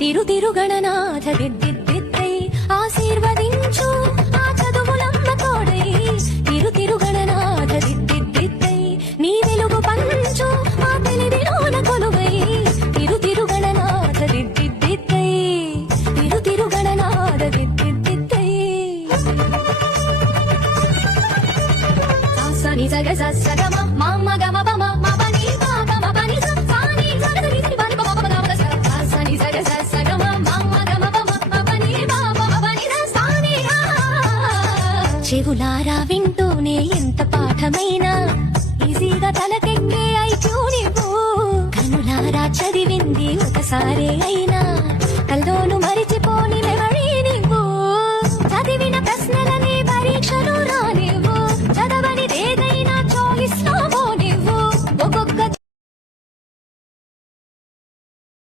తిరుగణనాథ దిద్దిద్దై ఆశీర్వదించు ఆ చదువులమ్మ తోడై తిరుగణనాథ దిద్దిద్దై నీ వెలుగు పంచు ఆ తెలివిలోన కొలువై తిరుగణనాథ దిద్దిద్దై తిరుగణనాథ దిద్దిద్దై సాని సగ సగమ మమ గమ పమ మపని పాప మపని సాని సగ ని పని పమ పమ గమ సాని సగ సగమ మమ గమ పమ మపని పాప మపని సాని చెవులారా వింటూనే ఎంత పాఠమైనా ఈజీగా తలకెక్కే ఐక్యూ నీవు కనులారా చదివింది ఒకసారే అయినా